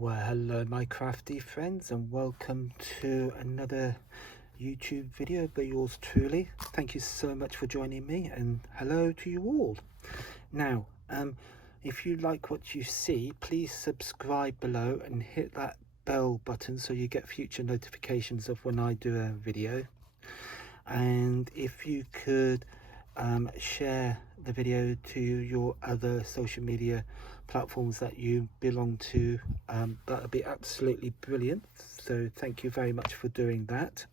Well, hello my crafty friends, and welcome to another YouTube video by yours truly. Thank you so much for joining me, and hello to you all. Now, if you like what you see, please subscribe below and hit that bell button so you get future notifications of when I do a video. And if you could share the video to your other social media platforms that you belong to, that would be absolutely brilliant. So thank you very much for doing that.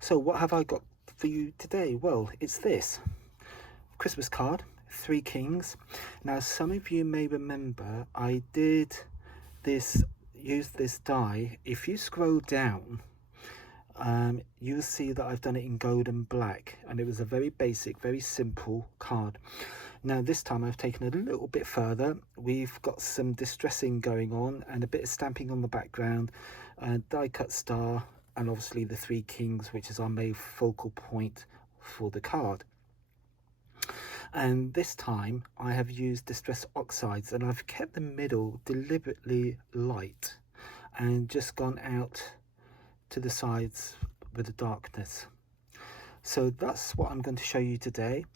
So what have I got for you today? Well, it's this Christmas card, Three Kings. Now some of you may remember I did use this die. If you scroll down, you'll see that I've done it in gold and black, and it was a very basic, very simple card. Now this time I've taken it a little bit further. We've got some distressing going on and a bit of stamping on the background, a die cut star, and obviously the Three Kings, which is our main focal point for the card. And this time I have used distress oxides, and I've kept the middle deliberately light and just gone out to the sides with the darkness. So that's what I'm going to show you today.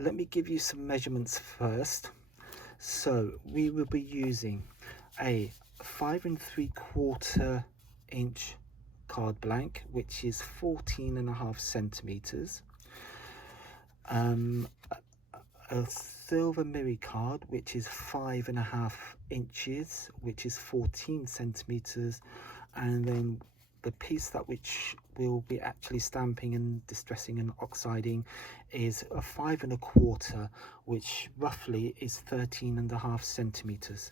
Let me give you some measurements first. So we will be using a 5 3/4 inch card blank, which is 14.5 centimeters. A silver mirror card, which is 5.5 inches, which is 14 centimeters, and then the piece that which we'll be actually stamping and distressing and oxiding is a 5 1/4, which roughly is 13.5 centimeters.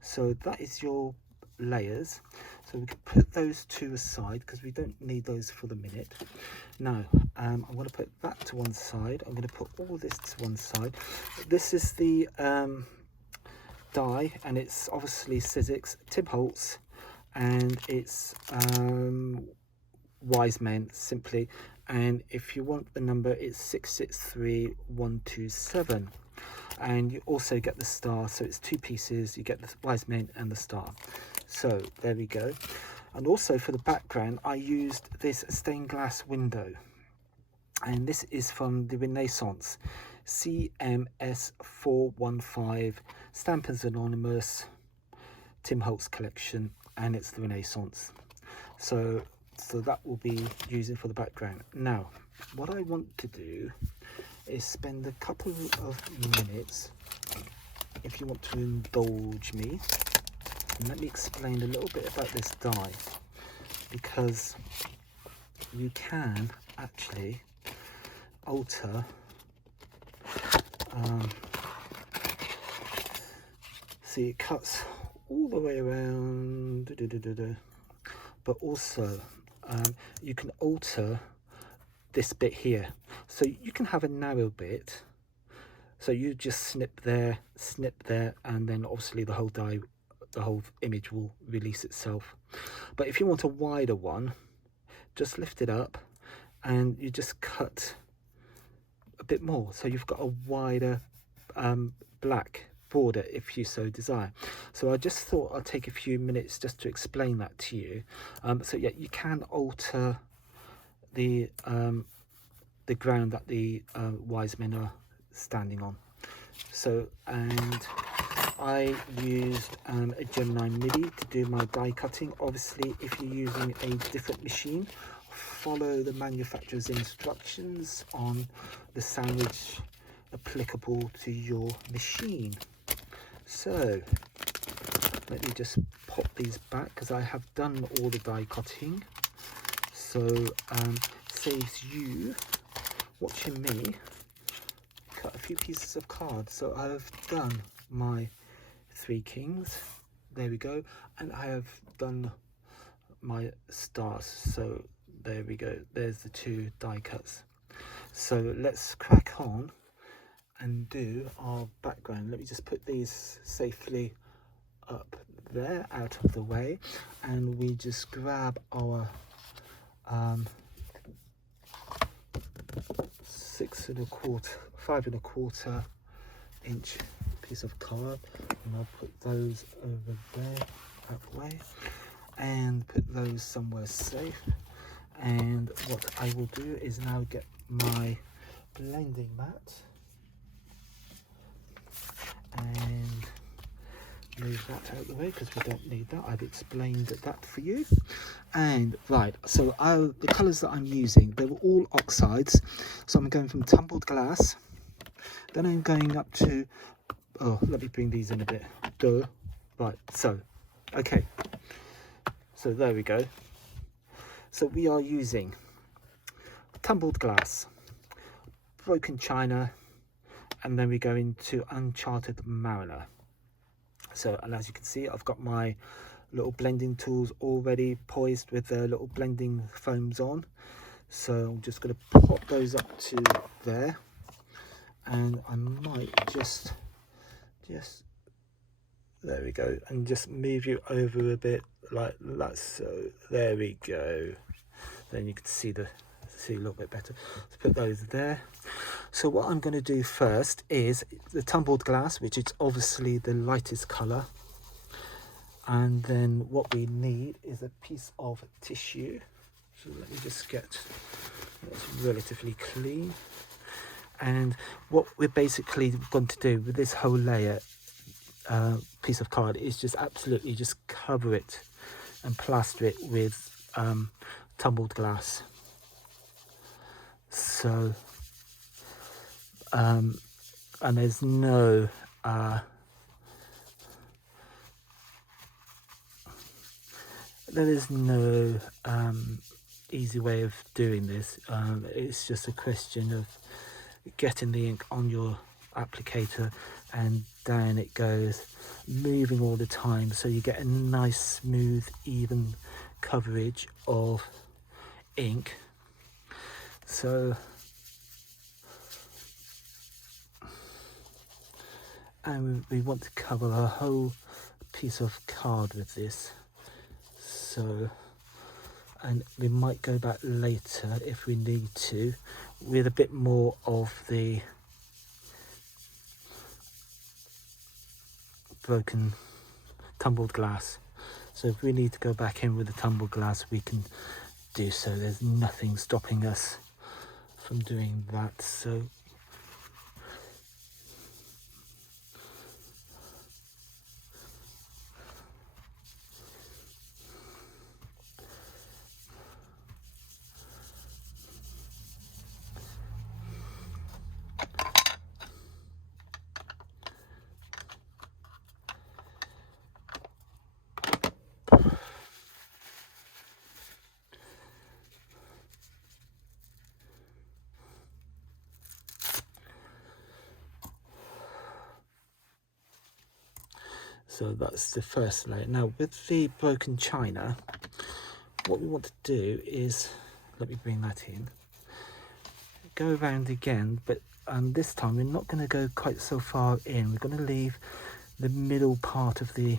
So that is your layers. So we can put those two aside because we don't need those for the minute. Now I'm going to put that to one side. I'm going to put all this to one side. This is the die, and it's obviously Sizzix Tim Holtz, and it's Wise Men simply, and if you want the number, it's 663127, and you also get the star. So it's two pieces, you get the Wise Men and the star. So there we go. And also for the background I used this stained glass window, and this is from the Renaissance CMS 415 Stampers Anonymous Tim Holtz collection, and it's the Renaissance. So that will be using for the background. Now what I want to do is spend a couple of minutes, if you want to indulge me, and let me explain a little bit about this die, because you can actually alter see, it cuts all the way around, but also you can alter this bit here. So you can have a narrow bit, so you just snip there, and then obviously the whole die, the whole image will release itself. But if you want a wider one, just lift it up and you just cut a bit more, so you've got a wider black border if you so desire. So I just thought I'd take a few minutes just to explain that to you. So yeah, you can alter the ground that the Wise Men are standing on. So, and I used a Gemini MIDI to do my die cutting. Obviously if you're using a different machine, follow the manufacturer's instructions on the sandwich applicable to your machine. So let me just pop these back, because I have done all the die cutting, so saves you watching me cut a few pieces of card. So I've done my Three Kings, there we go, and I have done my stars. So there we go, there's the two die cuts. So let's crack on and do our background. Let me just put these safely up there, out of the way, and we just grab our 5 1/4 inch piece of card, and I'll put those over there. out the way and put those somewhere safe. And what I will do is now get my blending mat and move that out of the way because we don't need that. I've explained that for you. And right, so the colours that I'm using, they were all oxides. So I'm going from tumbled glass, then I'm going up to, oh, let me bring these in a bit. Duh. Right, so, okay. So there we go. So we are using tumbled glass, broken china, and then we go into Uncharted Mariner. So, and as you can see, I've got my little blending tools already poised with their little blending foams on. So I'm just going to pop those up to there, and I might just there we go, and just move you over a bit like that. So there we go. Then you can see a little bit better. Let's put those there. So what I'm going to do first is the tumbled glass, which is obviously the lightest colour. And then what we need is a piece of tissue. So let me just get that's relatively clean. And what we're basically going to do with this whole layer piece of card is just absolutely just cover it and plaster it with tumbled glass. So and there's no easy way of doing this. It's just a question of getting the ink on your applicator and down it goes, moving all the time, so you get a nice smooth even coverage of ink. So and we want to cover a whole piece of card with this. So, and we might go back later if we need to with a bit more of the broken tumbled glass. So if we need to go back in with the tumbled glass, we can do so. There's nothing stopping us from doing that. So So that's the first layer. Now with the broken china, what we want to do is, let me bring that in, go around again, but this time we're not going to go quite so far in. We're going to leave the middle part of the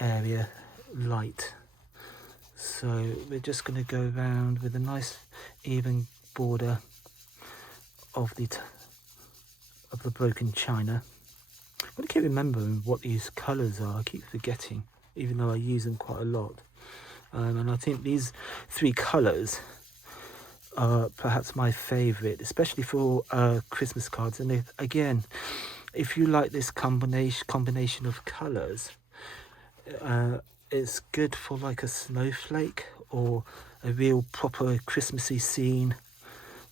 area light. So we're just going to go around with a nice even border of the broken china. I'm going to keep remembering what these colours are. I keep forgetting, even though I use them quite a lot. And I think these three colours are perhaps my favourite, especially for Christmas cards. And again, if you like this combination of colours, it's good for like a snowflake or a real proper Christmassy scene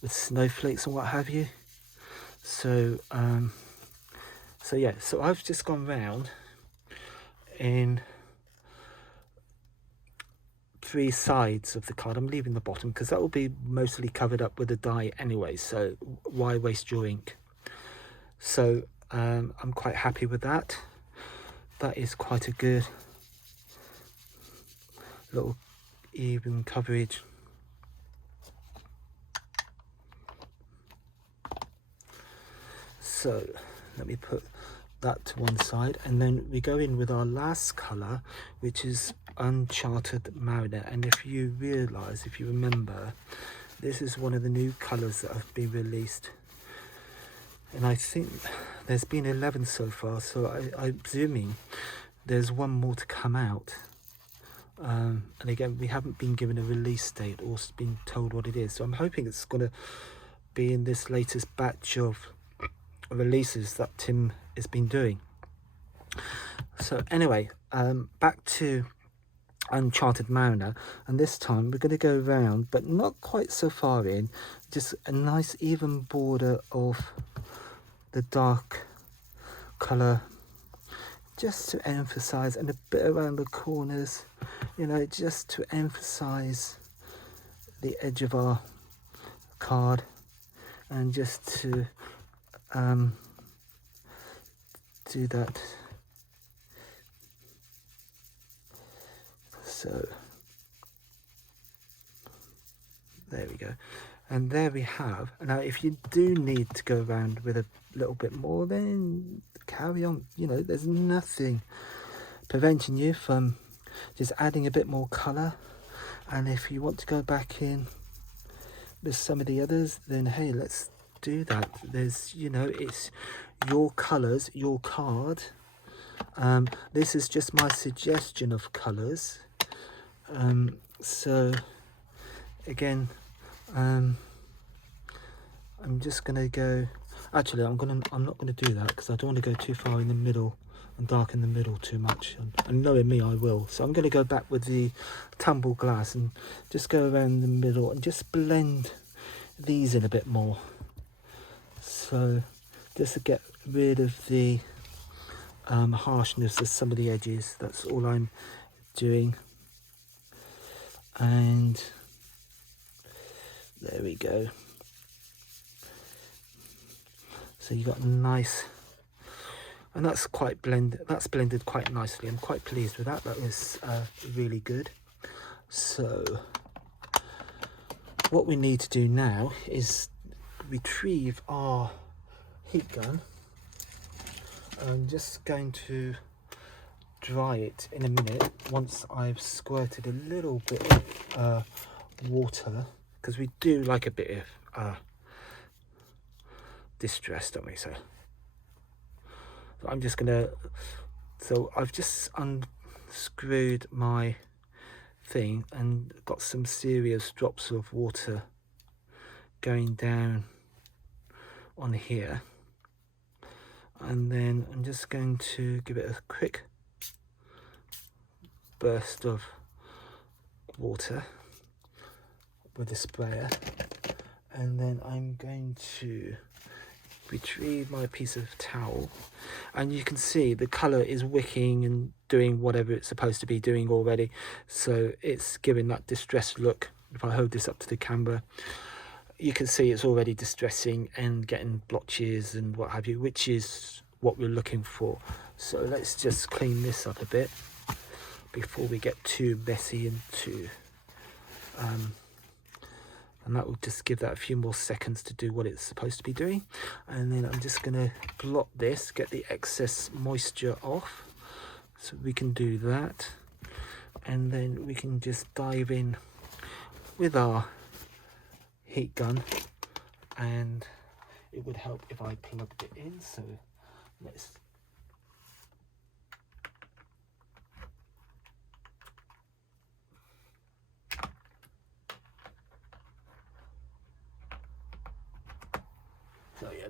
with snowflakes and what have you. So so yeah, so I've just gone round in three sides of the card. I'm leaving the bottom because that will be mostly covered up with the dye anyway, so why waste your ink? So I'm quite happy with that. That is quite a good little even coverage. So let me put that to one side, and then we go in with our last colour, which is Uncharted Mariner. And if you realise, if you remember, this is one of the new colours that have been released, and I think there's been 11 so far, so I'm presuming there's one more to come out. And again, we haven't been given a release date or been told what it is, so I'm hoping it's going to be in this latest batch of releases that Tim has been doing. So anyway, back to Uncharted Mariner, and this time we're going to go around, but not quite so far in, just a nice even border of the dark colour, just to emphasize, and a bit around the corners, you know, just to emphasize the edge of our card, and just to do that. So there we go, and there we have. Now if you do need to go around with a little bit more, then carry on. You know, there's nothing preventing you from just adding a bit more colour, and if you want to go back in with some of the others, then hey, let's do that. There's, you know, it's your colours, your card. This is just my suggestion of colours. So again, I'm just gonna go, actually I'm not gonna do that, because I don't want to go too far in the middle and darken the middle too much, and knowing me, I will. So I'm going to go back with the tumble glass and just go around the middle and just blend these in a bit more, so just to get rid of the harshness of some of the edges. That's all I'm doing. And there we go. So you got a nice, and that's quite blended. That's blended quite nicely. I'm quite pleased with that. That was really good. So what we need to do now is retrieve our heat gun. I'm just going to dry it in a minute once I've squirted a little bit of water, because we do like a bit of distress, don't we? So I'm just gonna, so I've just unscrewed my thing and got some serious drops of water going down on here, and then I'm just going to give it a quick burst of water with the sprayer, and then I'm going to retrieve my piece of towel, and you can see the colour is wicking and doing whatever it's supposed to be doing already, so it's giving that distressed look. If I hold this up to the camera, you can see it's already distressing and getting blotches and what have you, which is what we're looking for. So let's just clean this up a bit before we get too messy and too and that will just give that a few more seconds to do what it's supposed to be doing. And then I'm just going to blot this, get the excess moisture off, so we can do that, and then we can just dive in with our heat gun, and it would help if I plugged it in. So let's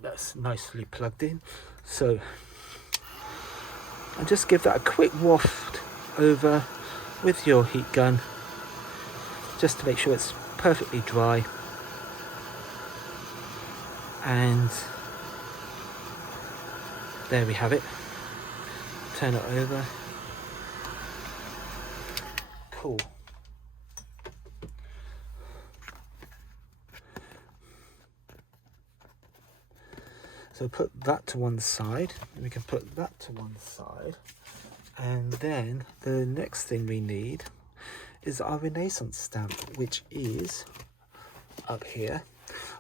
that's nicely plugged in. So I'll just give that a quick waft over with your heat gun, just to make sure it's perfectly dry. And there we have it. Turn it over. Cool. So put that to one side, and we can put that to one side, and then the next thing we need is our Renaissance stamp, which is up here.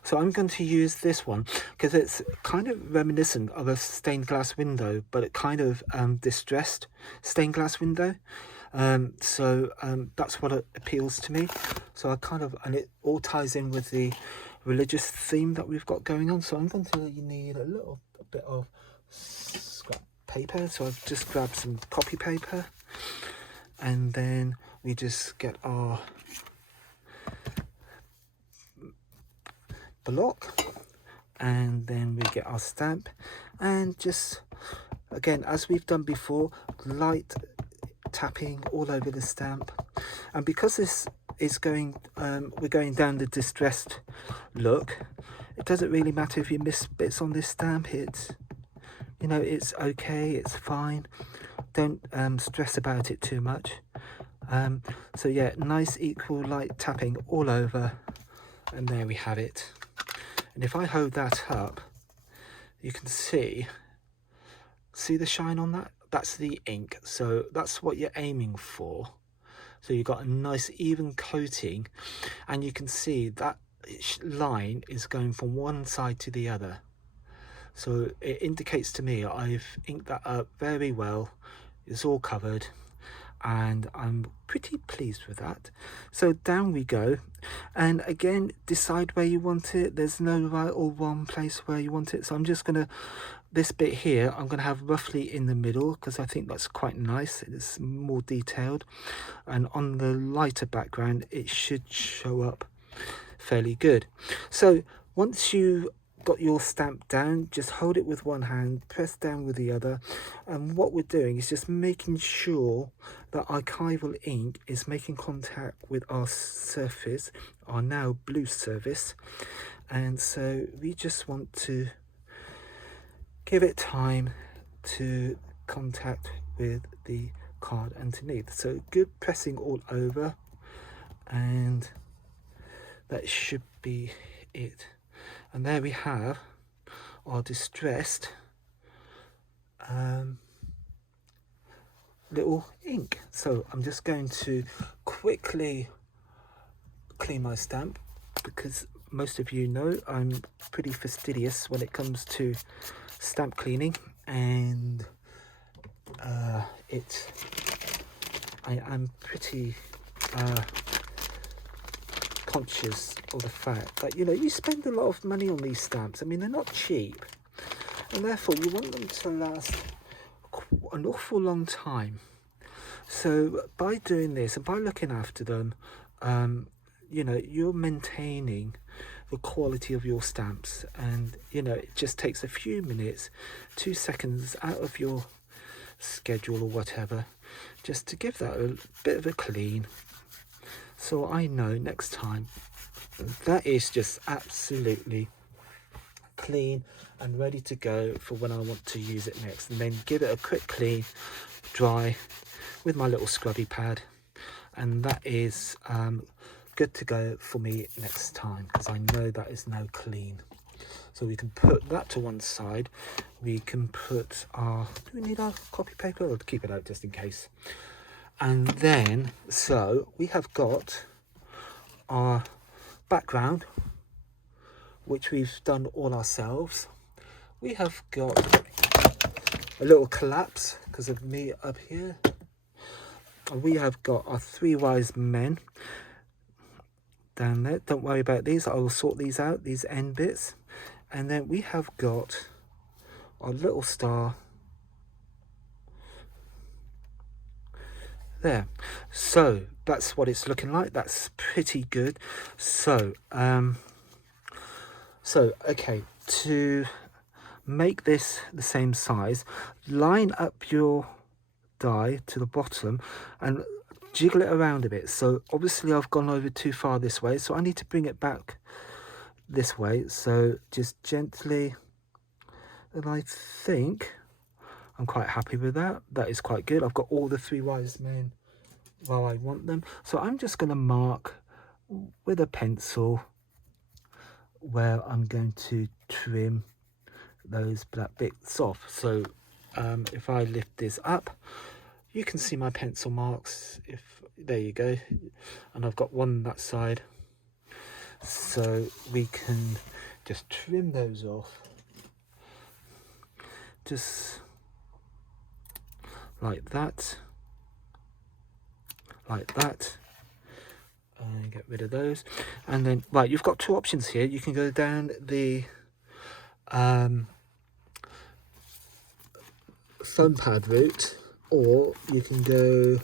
So I'm going to use this one because it's kind of reminiscent of a stained glass window, but it kind of distressed stained glass window. So that's what appeals to me. So I kind of, and it all ties in with the religious theme that we've got going on. So I'm going to need a little bit of scrap paper. So I've just grabbed some copy paper, and then we just get our block, and then we get our stamp, and just again, as we've done before, light tapping all over the stamp. And because this is going, we're going down the distressed look, it doesn't really matter if you miss bits on this stamp. It's, you know, it's okay, it's fine. Don't stress about it too much. So yeah, nice equal light tapping all over, and there we have it. And if I hold that up, you can see the shine on that? That's the ink. So that's what you're aiming for. So you've got a nice even coating, and you can see that line is going from one side to the other. So it indicates to me I've inked that up very well. It's all covered, and I'm pretty pleased with that. So down we go, and again, decide where you want it. There's no right or wrong place where you want it. So I'm just gonna, this bit here, I'm gonna have roughly in the middle, because I think that's quite nice. It's more detailed, and on the lighter background it should show up fairly good. So once you got your stamp down, just hold it with one hand, press down with the other, and what we're doing is just making sure that archival ink is making contact with our surface, our now blue surface. And so we just want to give it time to contact with the card underneath. So good pressing all over, and that should be it. And there we have our distressed little ink. So I'm just going to quickly clean my stamp, because most of you know I'm pretty fastidious when it comes to stamp cleaning, and I am pretty conscious of the fact that, you know, you spend a lot of money on these stamps. I mean, they're not cheap, and therefore you want them to last an awful long time. So by doing this and by looking after them, you know, you're maintaining the quality of your stamps. And, you know, it just takes a few minutes, 2 seconds out of your schedule or whatever, just to give that a bit of a clean, so I know next time that is just absolutely clean and ready to go for when I want to use it next. And then give it a quick clean, dry with my little scrubby pad, and that is good to go for me next time, because I know that is now clean. So we can put that to one side. We can put our, do we need our copy paper, or to keep it out just in case? And then, so we have got our background, which we've done all ourselves. We have got a little collapse because of me up here. And we have got our 3 wise men down there. Don't worry about these, I will sort these out, these end bits. And then we have got our little star there. So that's what it's looking like. That's pretty good. So okay, to make this the same size, line up your die to the bottom and jiggle it around a bit. So obviously I've gone over too far this way, so I need to bring it back this way. So just gently, and I think I'm quite happy with that. That is quite good. I've got all the 3 wise men while I want them. So I'm just going to mark with a pencil where I'm going to trim those black bits off. So if I lift this up, you can see my pencil marks. If there you go, and I've got one that side, so we can just trim those off, just like that, and get rid of those. And then, right, you've got 2 options here. You can go down the foam pad route, or you can go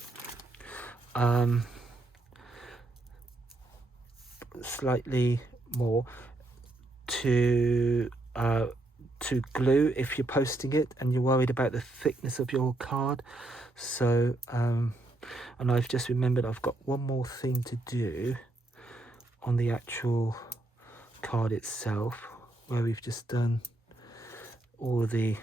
slightly more to glue if you're posting it and you're worried about the thickness of your card. So and I've just remembered I've got one more thing to do on the actual card itself, where we've just done all the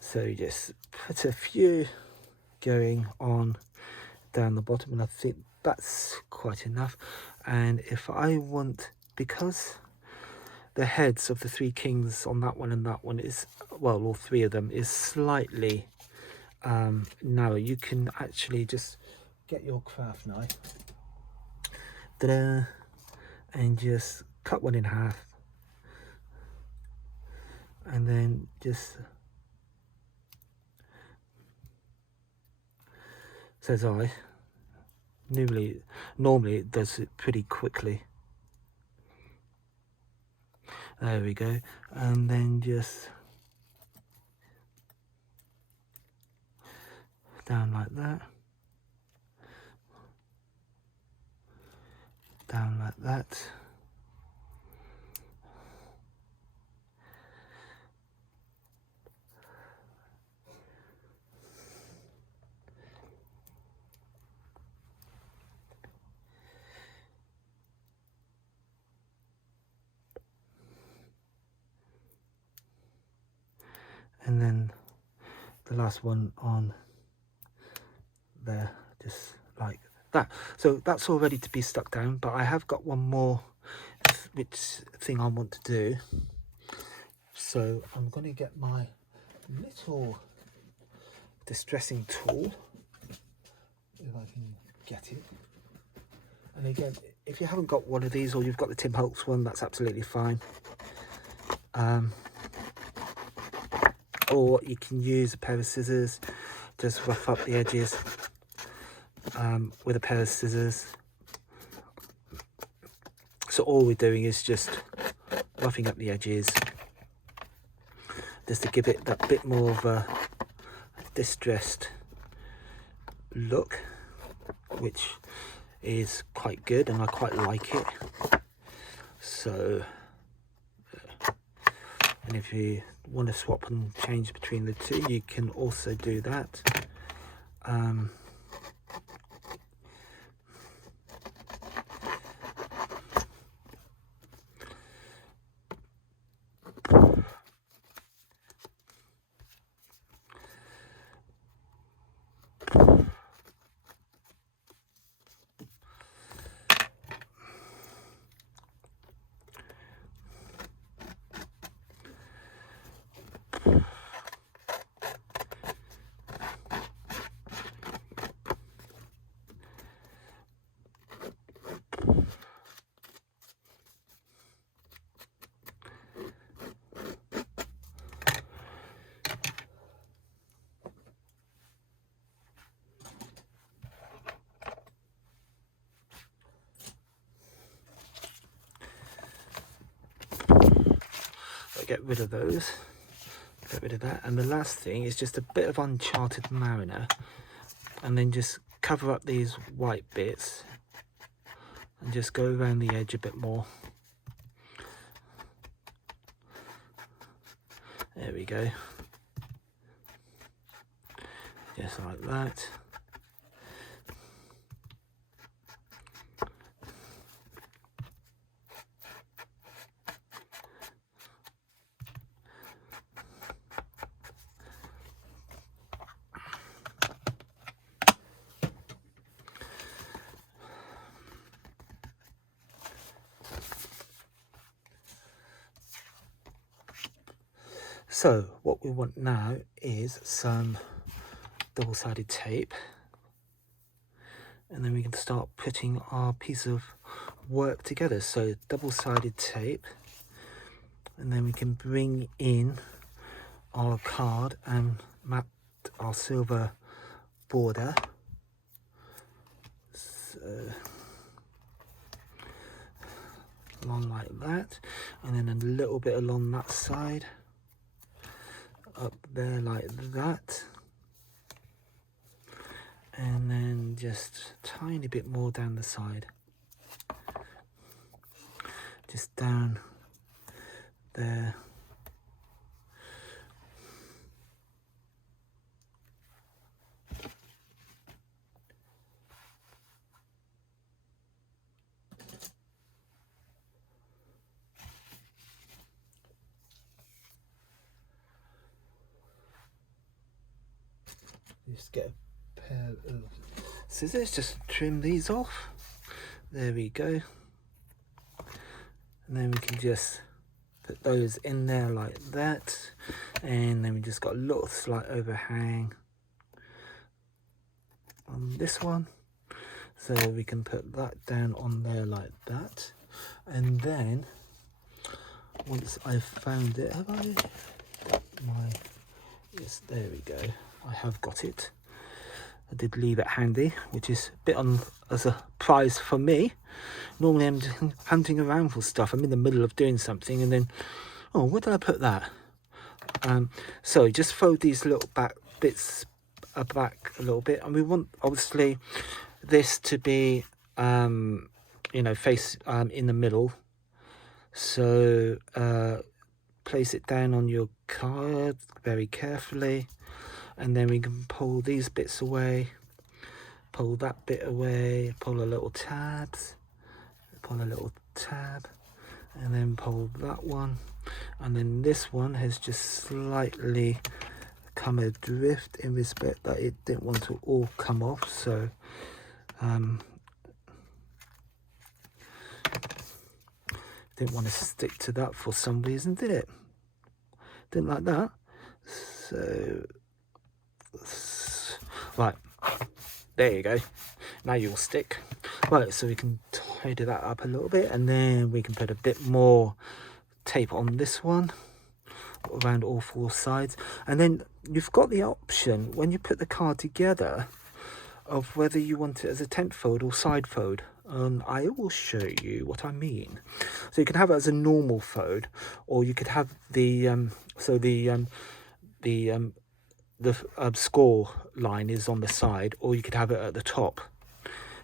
so you just put a few going on down the bottom, and I think that's quite enough. And if I want, because the heads of the three kings on that one and that one is, well, all three of them is slightly narrow, you can actually just get your craft knife, and just cut one in half, and then just, says I, normally it does it pretty quickly. There we go. And then just down like that, down like that, and then the last one on there, just like that. So that's all ready to be stuck down, but I have got one more thing I want to do. So I'm going to get my little distressing tool, if I can get it. And again, if you haven't got one of these, or you've got the Tim Holtz one, that's absolutely fine. Or you can use a pair of scissors, just rough up the edges with a pair of scissors. So all we're doing is just roughing up the edges, just to give it that bit more of a distressed look, which is quite good and I quite like it. So, and if you want to swap and change between the two, you can also do that. Get rid of those, get rid of that, and the last thing is just a bit of Uncharted Mariner, and then just cover up these white bits and just go around the edge a bit more. There we go, just like that. So what we want now is some double-sided tape, and then we can start putting our piece of work together. So double-sided tape, and then we can bring in our card and map our silver border. So along like that, and then a little bit along that side, up there like that, and then just a tiny bit more down the side, just down there. Just get a pair of scissors, just trim these off. There we go. And then we can just put those in there like that. And then we just got a little slight overhang on this one. So we can put that down on there like that. And then once I've found it, have I got my, yes, there we go. I have got it. I did leave it handy, which is a bit on as a prize for me. Normally I'm just hunting around for stuff. I'm in the middle of doing something and then, oh, where did I put that? So just fold these little back bits back a little bit, and we want obviously this to be you know, face in the middle. So place it down on your card very carefully, and then we can pull these bits away, pull that bit away, pull a little tabs, pull a little tab, and then pull that one, and then this one has just slightly come adrift in respect that it didn't want to all come off. So didn't want to stick to that for some reason, did it? Didn't like that. So right, there you go. Now you'll stick. Right, so we can tidy that up a little bit, and then we can put a bit more tape on this one around all four sides. And then you've got the option when you put the card together of whether you want it as a tent fold or side fold. I will show you what I mean. So you can have it as a normal fold, or you could have the score line is on the side, or you could have it at the top.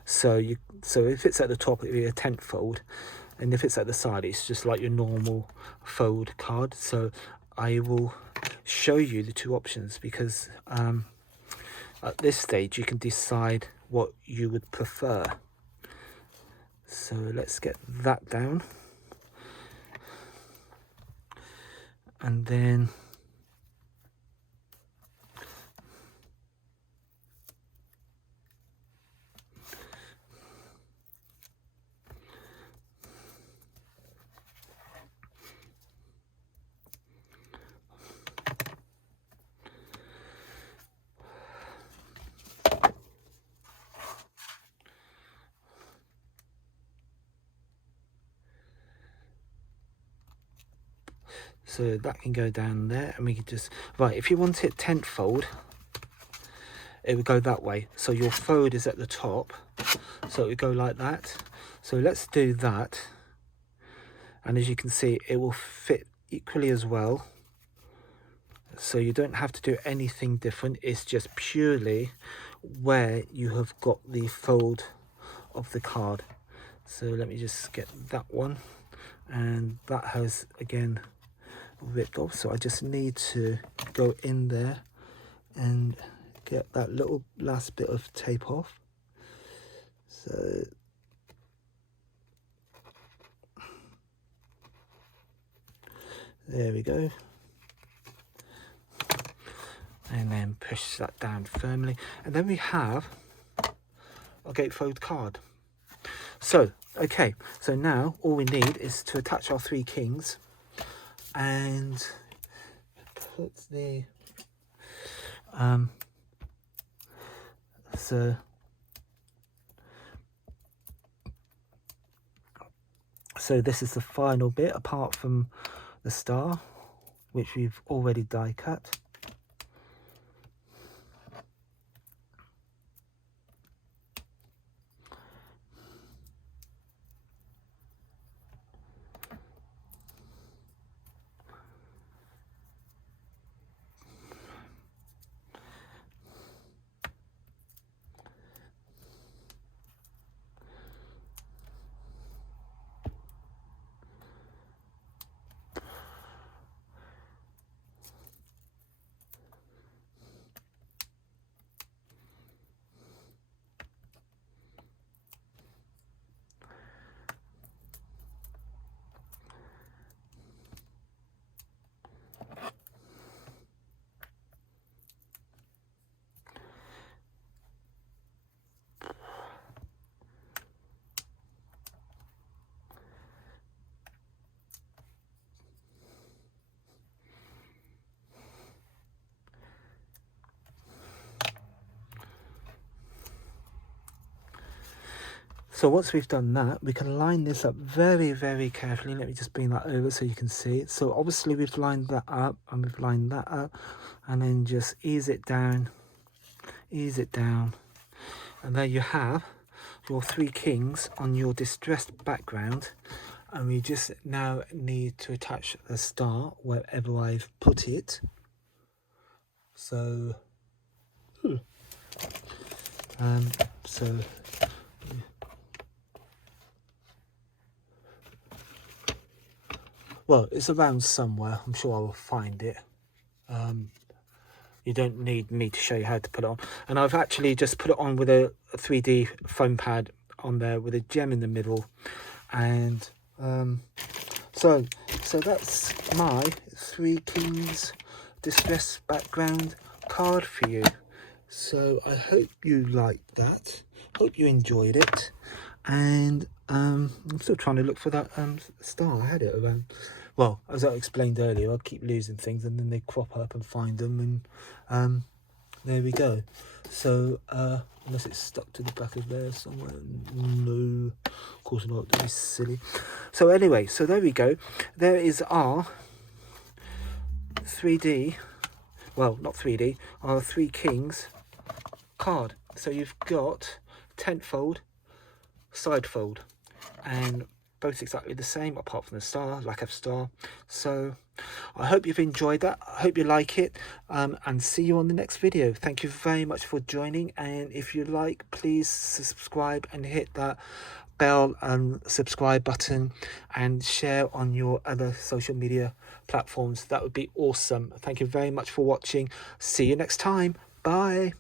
So if it's at the top, it'd be a tent fold, and if it's at the side, it's just like your normal fold card. So I will show you the two options, because at this stage you can decide what you would prefer. So let's get that down, and then so that can go down there, and we can just, right, if you want it tent fold, it would go that way. So your fold is at the top, so it would go like that. So let's do that, and as you can see, it will fit equally as well. So you don't have to do anything different. It's just purely where you have got the fold of the card. So let me just get that one, and that has again ripped off, so I just need to go in there and get that little last bit of tape off. So there we go, and then push that down firmly, and then we have our gatefold card. So okay, so now all we need is to attach our three kings and put the so this is the final bit, apart from the star, which we've already die cut. So once we've done that, we can line this up very, very carefully. Let me just bring that over so you can see it. So obviously we've lined that up, and we've lined that up, and then just ease it down, and there you have your 3 kings on your distressed background. And we just now need to attach a star wherever I've put it. So well, it's around somewhere. I'm sure I will find it. You don't need me to show you how to put it on. And I've actually just put it on with a 3D foam pad on there with a gem in the middle. And so that's my 3 kings distress background card for you. So I hope you liked that. Hope you enjoyed it. And I'm still trying to look for that star. I had it around. Well, as I explained earlier, I keep losing things and then they crop up and find them, and there we go. So unless it's stuck to the back of there somewhere, no, of course not, that'd be silly. So anyway, so there we go. There is our 3D, well, not 3D, our 3 kings card. So you've got tent fold, side fold, and both exactly the same apart from the star, lack of star. So I hope you've enjoyed that. I hope you like it, and see you on the next video. Thank you very much for joining, and if you like, please subscribe and hit that bell and subscribe button, and share on your other social media platforms. That would be awesome. Thank you very much for watching. See you next time. Bye.